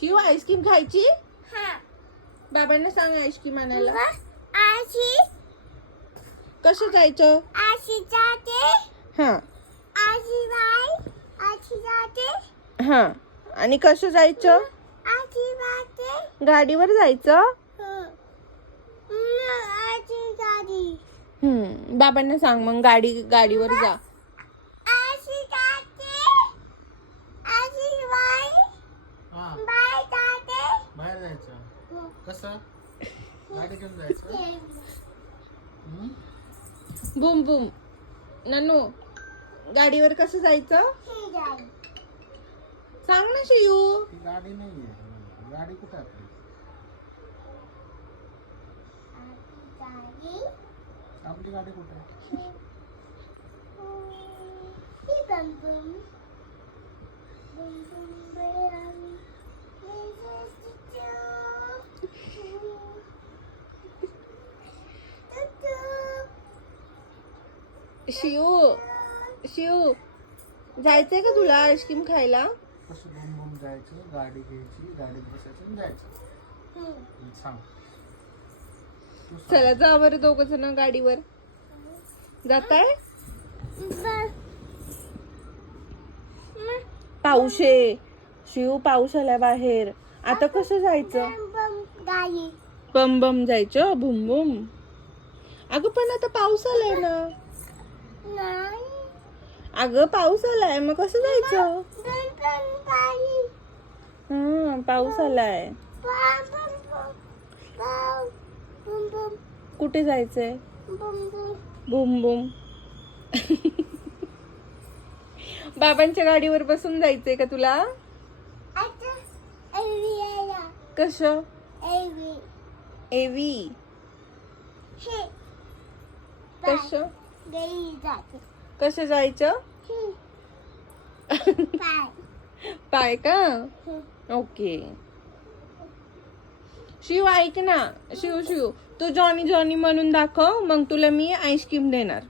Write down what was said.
Shiv ice cream खायची? हा. बाबांना सांग आईस्क्रीम आणायला. आशी कसं जायचं? आशी जाते. हा आशी बाई आशी जाते. हा. आणि कसं जायचं? आशी जाते. गाडीवर जायचं. आशी गाडी. बाबांना सांग मग गाडीवर जा. आशी जाते. आशी बाई हा बाई जाते. बाहेर जायचं. कसं गाडी घेऊन जायचं? बुम बुम. ननू गाडीवर कसं जायचं? ही गाडी. सांग ना शियू. ती गाडी नाहीये. गाडी कुठे आपली? आशी गाडी. आपली गाडी कुठे आहे? ही बम बम. बम बम बम. शियू शियू जायचंय का तुला आईस्क्रीम खायला? कसं बूम बूम जायचं, गाडी घ्यायची, गाडीत बसायचं आणि जायचं. सांग. तू सांग. चला जा बरं दोघ जण गाडीवर. जाताय? पाऊस आहे शिव, पाऊस आला बाहेर. आता कसं जायचं? गाडी. बम बम जायचं, बुम बुम. अगं पण आता पाऊस आलाय ना. नाही. अगं पाऊस आलाय मग कसं जायचं? बम बम गाडी. हा पाऊस आलाय. बम बम बम. बम बम कुठे जायचंय? बम बम. बुम बुम. बाबांच्या गाडीवर बसून जायचंय का तुला? आता एव्हिला. कसं? एव्हि. एवी. हे. कसं? गाडी जाते. कसं जायचं? पाय. पाय का? ओके. शिव ऐक ना. शिव शिव तू जॉनी जॉनी म्हणून दाखव, मग तुला मी आईस्क्रीम देणार.